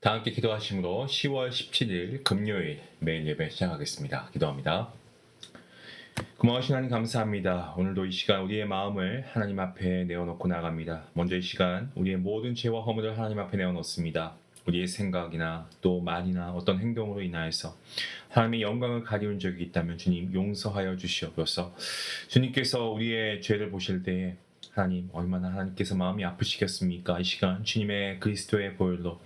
다 함께 기도하심으로 10월 17일 금요일 매일 예배 시작하겠습니다. 기도합니다. 고마우신 하나님 감사합니다. 오늘도 이 시간 우리의 마음을 하나님 앞에 내어놓고 나갑니다. 먼저 이 시간 우리의 모든 죄와 허물을 하나님 앞에 내어놓습니다. 우리의 생각이나 또 말이나 어떤 행동으로 인하여서 하나님의 영광을 가리운 적이 있다면 주님 용서하여 주시옵소서. 주님께서 우리의 죄를 보실 때에 하나님 얼마나 하나님께서 마음이 아프시겠습니까? 이 시간 주님의 그리스도의 보혈로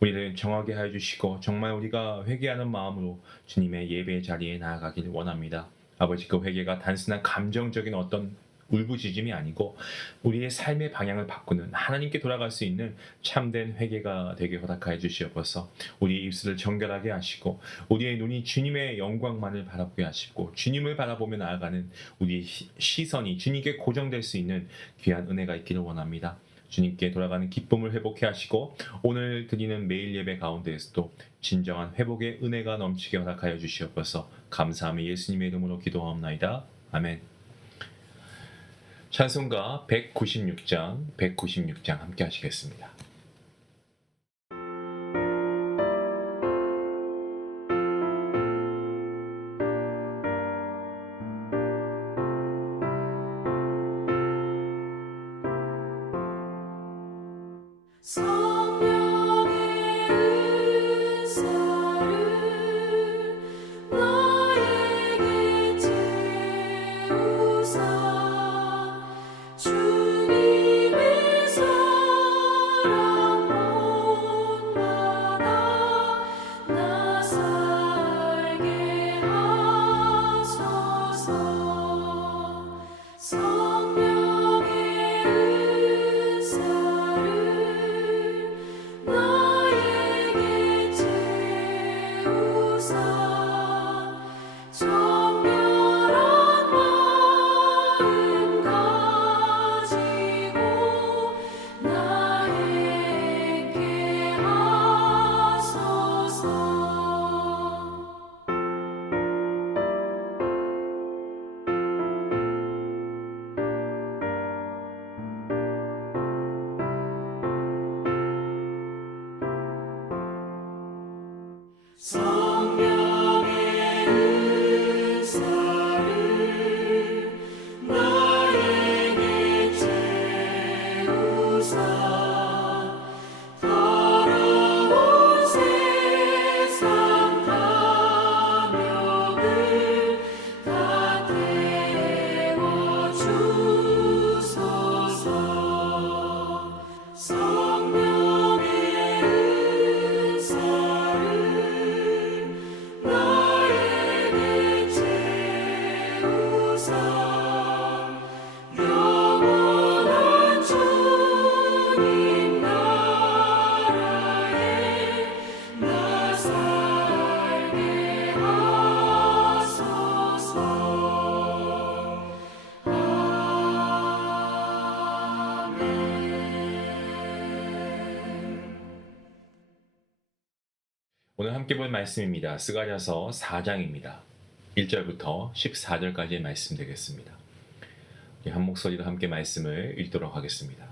우리를 정하게 하여 주시고 정말 우리가 회개하는 마음으로 주님의 예배 자리에 나아가길 원합니다. 아버지, 그 회개가 단순한 감정적인 어떤 울부짖음이 아니고 우리의 삶의 방향을 바꾸는 하나님께 돌아갈 수 있는 참된 회개가 되게 허락하여 주시옵소서. 우리의 입술을 정결하게 하시고 우리의 눈이 주님의 영광만을 바라보게 하시고 주님을 바라보며 나아가는 우리의 시선이 주님께 고정될 수 있는 귀한 은혜가 있기를 원합니다. 주님께 돌아가는 기쁨을 회복해 하시고 오늘 드리는 매일 예배 가운데에서도 진정한 회복의 은혜가 넘치게 허락하여 주시옵소서. 감사함이 예수님의 이름으로 기도하옵나이다. 아멘. 찬송가 196장 함께 하시겠습니다. 성령의 은사를 나에게 채우사 주님의 사랑 본받아 나 살게 하소서. 성령의 은사를 나에게 채우사 정결한 마음 가지고 나에게 하소서. 성령의 은사를 나에게 채우사 더러운 세상 탐욕을 다 태워주소서. 성령의 은사를 나에게 채우사 영원한 주님 나라에 나 살게 하소서. 아멘. 오늘 함께 볼 말씀입니다. 스가랴서 4장입니다. 1절부터 14절까지의 말씀 되겠습니다. 한 목소리로 함께 말씀을 읽도록 하겠습니다.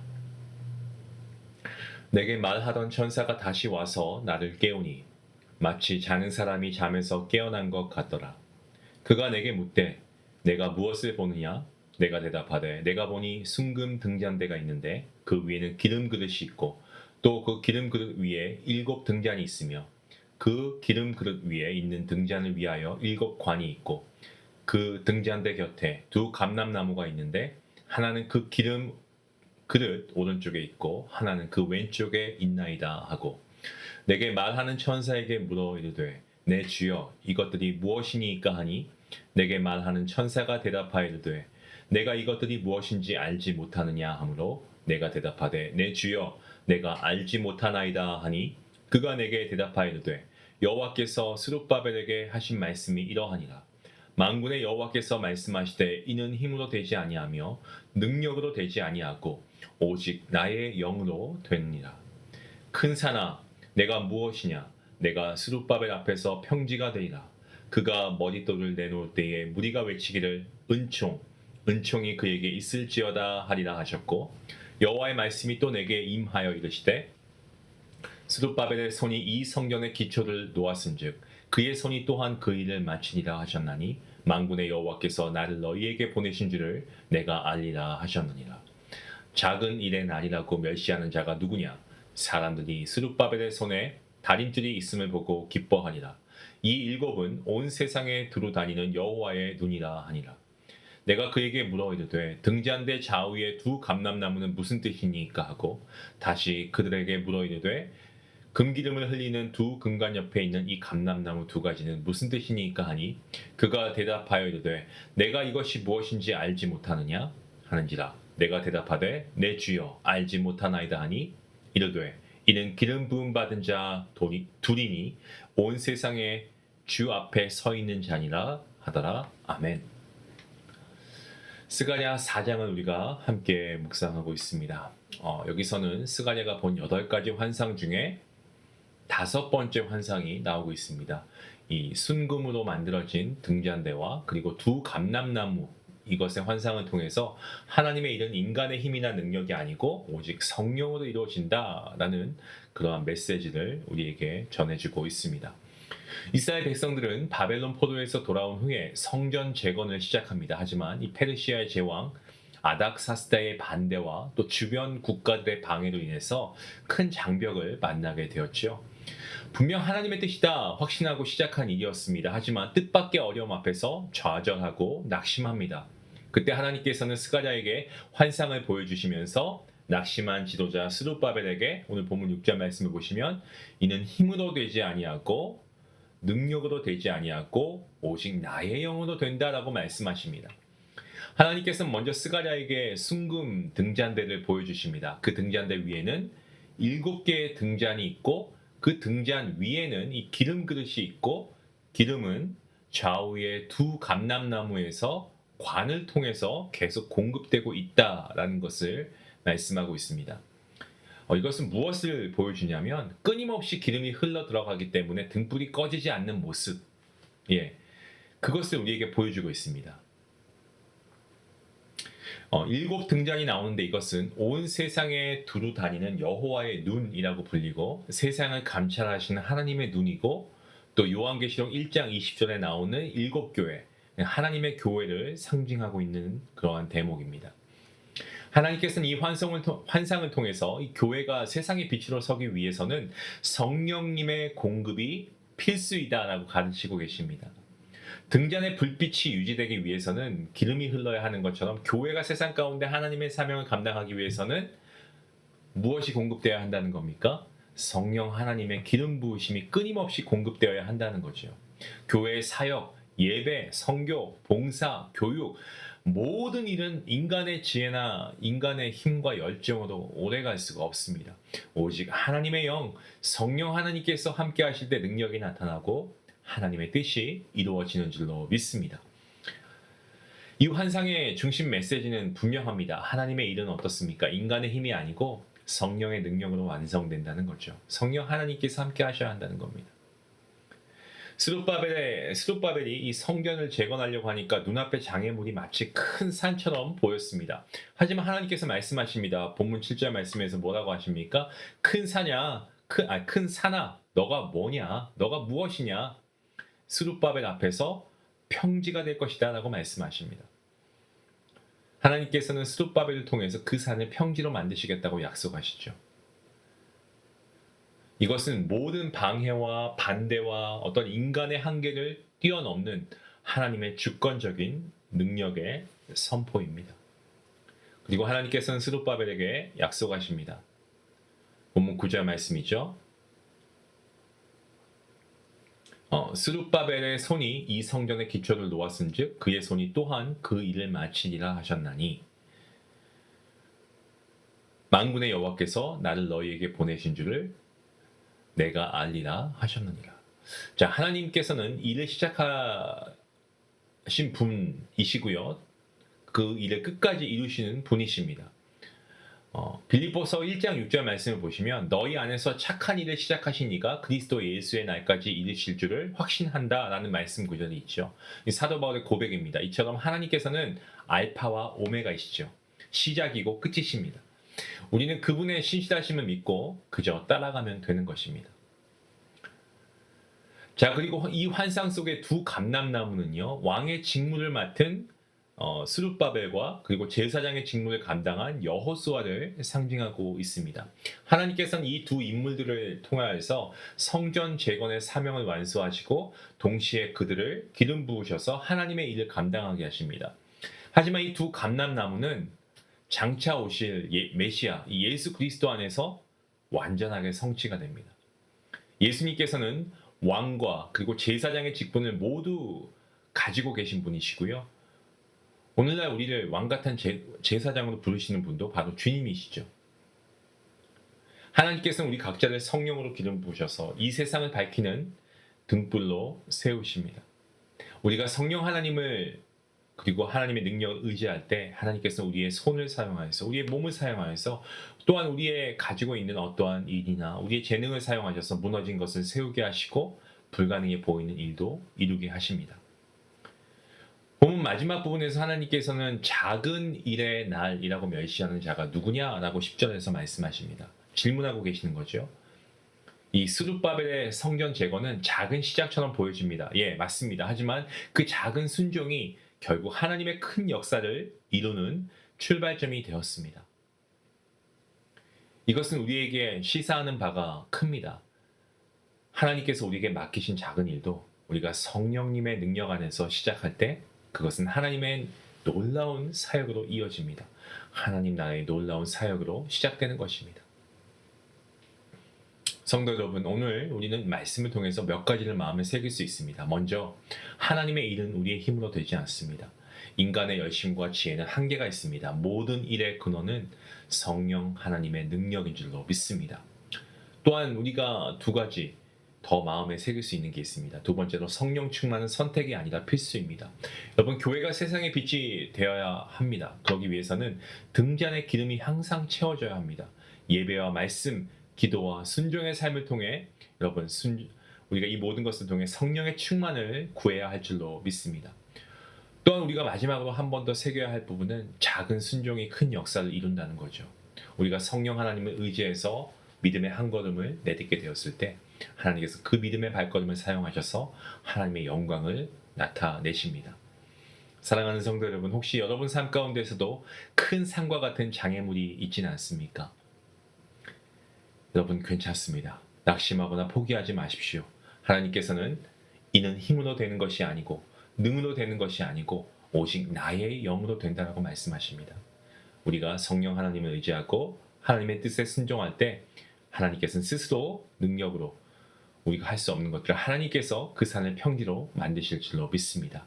내게 말하던 천사가 다시 와서 나를 깨우니 마치 자는 사람이 잠에서 깨어난 것 같더라. 그가 내게 묻되 내가 무엇을 보느냐? 내가 대답하되 내가 보니 순금 등잔대가 있는데 그 위에는 기름 그릇이 있고 또 그 기름 그릇 위에 7 등잔이 있으며 그 기름 그릇 위에 있는 등잔을 위하여 7 관이 있고 그 등잔대 곁에 2 감람나무가 있는데 하나는 그 기름 그릇 오른쪽에 있고 하나는 그 왼쪽에 있나이다 하고 내게 말하는 천사에게 물어 이르되 내 주여 이것들이 무엇이니까 하니 내게 말하는 천사가 대답하여 이르되 내가 이것들이 무엇인지 알지 못하느냐 하므로 내가 대답하되 내 주여 내가 알지 못하나이다 하니 그가 내게 대답하여 이르되 여호와께서 스룹바벨에게 하신 말씀이 이러하니라. 만군의 여호와께서 말씀하시되 이는 힘으로 되지 아니하며 능력으로 되지 아니하고 오직 나의 영으로 되느니라. 큰 산아 내가 무엇이냐? 내가 스룹바벨 앞에서 평지가 되리라. 그가 머릿돌을 내놓을 때에 무리가 외치기를 은총이 그에게 있을지어다 하리라 하셨고 여호와의 말씀이 또 내게 임하여 이르시되 스룹바벨의 손이 이 성전의 기초를 놓았은즉 그의 손이 또한 그 일을 마치리라 하셨나니 만군의 여호와께서 나를 너희에게 보내신 줄을 내가 알리라 하셨느니라. 작은 일의 날이라고 멸시하는 자가 누구냐? 사람들이 스룹바벨의 손에 다림줄이 있음을 보고 기뻐하니라. 이 일곱은 온 세상에 두루 다니는 여호와의 눈이라 하니라. 내가 그에게 물어 이르되 등잔대 좌우의 두 감람나무는 무슨 뜻이니까 하고 다시 그들에게 물어 이르되 금기름을 흘리는 두 금관 옆에 있는 이 감람나무 두 가지는 무슨 뜻이니까 하니 그가 대답하여 이르되 내가 이것이 무엇인지 알지 못하느냐 하는지라. 내가 대답하되 내 주여 알지 못하나이다 하니 이르되 이는 기름 부음 받은 자 둘이니 온 세상에 주 앞에 서 있는 자니라 하더라. 아멘. 스가랴 4장을 우리가 함께 묵상하고 있습니다. 여기서는 스가랴가 본 8가지 환상 중에 5번째 환상이 나오고 있습니다. 이 순금으로 만들어진 등잔대와 그리고 두 감람나무, 이것의 환상을 통해서 하나님의 일은 인간의 힘이나 능력이 아니고 오직 성령으로 이루어진다라는 그러한 메시지를 우리에게 전해주고 있습니다. 이스라엘 백성들은 바벨론 포로에서 돌아온 후에 성전 재건을 시작합니다. 하지만 이 페르시아의 제왕 아닥사스다의 반대와 또 주변 국가들의 방해로 인해서 큰 장벽을 만나게 되었죠. 분명 하나님의 뜻이다 확신하고 시작한 일이었습니다. 하지만 뜻밖의 어려움 앞에서 좌절하고 낙심합니다. 그때 하나님께서는 스가랴에게 환상을 보여주시면서 낙심한 지도자 스룹바벨에게 오늘 본문 6절 말씀을 보시면 이는 힘으로 되지 아니하고 능력으로 되지 아니하고 오직 나의 영으로 된다라고 말씀하십니다. 하나님께서는 먼저 스가랴에게 순금 등잔대를 보여주십니다. 그 등잔대 위에는 7개의 등잔이 있고 그 등잔 위에는 이 기름 그릇이 있고 기름은 좌우의 두 감람나무에서 관을 통해서 계속 공급되고 있다라는 것을 말씀하고 있습니다. 이것은 무엇을 보여주냐면 끊임없이 기름이 흘러 들어가기 때문에 등불이 꺼지지 않는 모습, 그것을 우리에게 보여주고 있습니다. 7 등잔이 나오는데 이것은 온 세상에 두루 다니는 여호와의 눈이라고 불리고 세상을 감찰하시는 하나님의 눈이고 또 요한계시록 1장 20절에 나오는 7교회, 하나님의 교회를 상징하고 있는 그러한 대목입니다. 하나님께서는 이 환상을 통해서 이 교회가 세상의 빛으로 서기 위해서는 성령님의 공급이 필수이다라고 가르치고 계십니다. 등잔의 불빛이 유지되기 위해서는 기름이 흘러야 하는 것처럼 교회가 세상 가운데 하나님의 사명을 감당하기 위해서는 무엇이 공급되어야 한다는 겁니까? 성령 하나님의 기름 부으심이 끊임없이 공급되어야 한다는 거죠. 교회의 사역, 예배, 선교, 봉사, 교육, 모든 일은 인간의 지혜나 인간의 힘과 열정으로 오래갈 수가 없습니다. 오직 하나님의 영, 성령 하나님께서 함께 하실 때 능력이 나타나고 하나님의 뜻이 이루어지는 줄로 믿습니다. 이 환상의 중심 메시지는 분명합니다. 하나님의 일은 어떻습니까? 인간의 힘이 아니고 성령의 능력으로 완성된다는 거죠. 성령 하나님께서 함께 하셔야 한다는 겁니다. 스룹바벨이 이 성전을 재건하려고 하니까 눈앞에 장애물이 마치 큰 산처럼 보였습니다. 하지만 하나님께서 말씀하십니다. 본문 7절 말씀에서 뭐라고 하십니까? 큰 산아, 너가 뭐냐? 너가 무엇이냐? 스룹바벨 앞에서 평지가 될 것이다 라고 말씀하십니다. 하나님께서는 스룹바벨을 통해서 그 산을 평지로 만드시겠다고 약속하시죠. 이것은 모든 방해와 반대와 어떤 인간의 한계를 뛰어넘는 하나님의 주권적인 능력의 선포입니다. 그리고 하나님께서는 스룹바벨에게 약속하십니다. 본문 9절 말씀이죠. 스룹바벨의 손이 이 성전의 기초를 놓았은즉 그의 손이 또한 그 일을 마치리라 하셨나니 만군의 여호와께서 나를 너희에게 보내신 줄을 내가 알리라 하셨느니라. 자, 하나님께서는 일을 시작하신 분이시고요. 그 일을 끝까지 이루시는 분이십니다. 빌립보서 1장 6절 말씀을 보시면 너희 안에서 착한 일을 시작하신 이가 그리스도 예수의 날까지 이루실 줄을 확신한다라는 말씀 구절이 있죠. 이 사도 바울의 고백입니다. 이처럼 하나님께서는 알파와 오메가이시죠. 시작이고 끝이십니다. 우리는 그분의 신실하심을 믿고 그저 따라가면 되는 것입니다. 자, 그리고 이 환상 속의 두 감람나무는요, 왕의 직무를 맡은 스룹바벨과 그리고 제사장의 직무를 감당한 여호수아를 상징하고 있습니다. 하나님께서는 이 두 인물들을 통하여서 성전 재건의 사명을 완수하시고 동시에 그들을 기름 부으셔서 하나님의 일을 감당하게 하십니다. 하지만 이 두 감람나무는 장차 오실 메시아 이 예수 그리스도 안에서 완전하게 성취가 됩니다. 예수님께서는 왕과 그리고 제사장의 직분을 모두 가지고 계신 분이시고요. 오늘날 우리를 왕 같은 제사장으로 부르시는 분도 바로 주님이시죠. 하나님께서는 우리 각자를 성령으로 기름 부으셔서 이 세상을 밝히는 등불로 세우십니다. 우리가 성령 하나님을 그리고 하나님의 능력을 의지할 때 하나님께서는 우리의 손을 사용하여서 우리의 몸을 사용하여서 또한 우리의 가지고 있는 어떠한 일이나 우리의 재능을 사용하셔서 무너진 것을 세우게 하시고 불가능해 보이는 일도 이루게 하십니다. 본문 마지막 부분에서 하나님께서는 작은 일의 날이라고 멸시하는 자가 누구냐라고 10절에서 말씀하십니다. 질문하고 계시는 거죠. 이 스룹바벨의 성전 재건은 작은 시작처럼 보여집니다. 예, 맞습니다. 하지만 그 작은 순종이 결국 하나님의 큰 역사를 이루는 출발점이 되었습니다. 이것은 우리에게 시사하는 바가 큽니다. 하나님께서 우리에게 맡기신 작은 일도 우리가 성령님의 능력 안에서 시작할 때 그것은 하나님의 놀라운 사역으로 이어집니다. 하나님 나라의 놀라운 사역으로 시작되는 것입니다. 성도 여러분, 오늘 우리는 말씀을 통해서 몇 가지를 마음에 새길 수 있습니다. 먼저 하나님의 일은 우리의 힘으로 되지 않습니다. 인간의 열심과 지혜는 한계가 있습니다. 모든 일의 근원은 성령 하나님의 능력인 줄로 믿습니다. 또한 우리가 두 가지 더 마음에 새길 수 있는 게 있습니다. 두 번째로 성령 충만은 선택이 아니라 필수입니다. 여러분, 교회가 세상의 빛이 되어야 합니다. 그러기 위해서는 등잔의 기름이 항상 채워져야 합니다. 예배와 말씀, 기도와 순종의 삶을 통해 여러분 우리가 이 모든 것을 통해 성령의 충만을 구해야 할 줄로 믿습니다. 또한 우리가 마지막으로 한 번 더 새겨야 할 부분은 작은 순종이 큰 역사를 이룬다는 거죠. 우리가 성령 하나님을 의지해서 믿음의 한 걸음을 내딛게 되었을 때 하나님께서 그 믿음의 발걸음을 사용하셔서 하나님의 영광을 나타내십니다. 사랑하는 성도 여러분, 혹시 여러분 삶 가운데서도 큰 산과 같은 장애물이 있지는 않습니까? 여러분, 괜찮습니다. 낙심하거나 포기하지 마십시오. 하나님께서는 이는 힘으로 되는 것이 아니고 능으로 되는 것이 아니고 오직 나의 영으로 된다라고 말씀하십니다. 우리가 성령 하나님을 의지하고 하나님의 뜻에 순종할 때 하나님께서는 스스로 능력으로 우리가 할 수 없는 것들을 하나님께서 그 산을 평지로 만드실 줄로 믿습니다.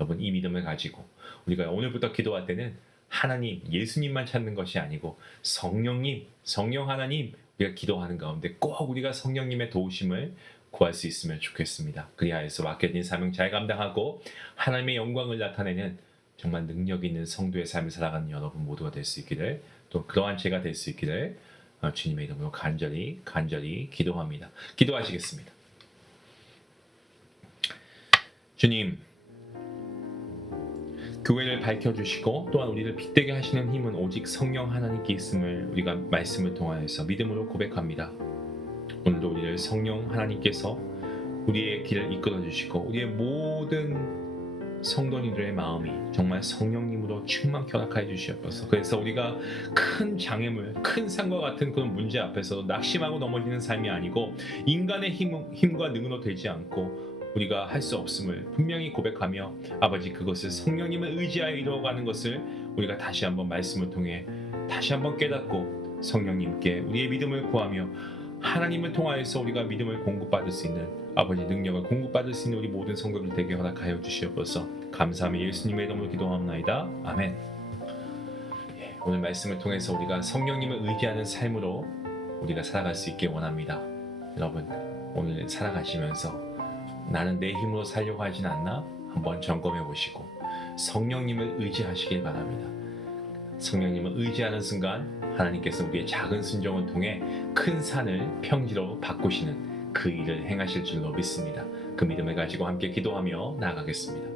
여러분, 이 믿음을 가지고 우리가 오늘부터 기도할 때는 하나님, 예수님만 찾는 것이 아니고 성령님, 성령 하나님 우리가 기도하는 가운데 꼭 우리가 성령님의 도우심을 구할 수 있으면 좋겠습니다. 그리하여서 맡겨진 사명 잘 감당하고 하나님의 영광을 나타내는 정말 능력 있는 성도의 삶을 살아가는 여러분 모두가 될 수 있기를, 또 그러한 제가 될 수 있기를 주님의 이름으로 간절히 기도합니다. 기도하시겠습니다. 주님, 교회를 밝혀주시고 또한 우리를 빛되게 하시는 힘은 오직 성령 하나님께 있음을 우리가 말씀을 통하여서 믿음으로 고백합니다. 오늘도 우리를 성령 하나님께서 우리의 길을 이끌어 주시고 우리의 모든 성도님들의 마음이 정말 성령님으로 충만케 허락하여 주시옵소서. 그래서 우리가 큰 장애물, 큰 산과 같은 그런 문제 앞에서 낙심하고 넘어지는 삶이 아니고 인간의 힘과 능으로 되지 않고 우리가 할 수 없음을 분명히 고백하며 아버지, 그것을 성령님을 의지하여 이루어가는 것을 우리가 다시 한번 말씀을 통해 다시 한번 깨닫고 성령님께 우리의 믿음을 구하며 하나님을 통하여서 우리가 믿음을 공급받을 수 있는 아버지 능력을 공급받을 수 있는 우리 모든 성도들 되게 허락하여 주시옵소서. 감사하며 예수님의 이름으로 기도합나이다. 아멘. 오늘 말씀을 통해서 우리가 성령님을 의지하는 삶으로 우리가 살아갈 수 있게 원합니다. 여러분, 오늘 살아가시면서 나는 내 힘으로 살려고 하진 않나? 한번 점검해 보시고 성령님을 의지하시길 바랍니다. 성령님을 의지하는 순간 하나님께서 우리의 작은 순종을 통해 큰 산을 평지로 바꾸시는 그 일을 행하실 줄로 믿습니다. 그 믿음을 가지고 함께 기도하며 나아가겠습니다.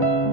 음.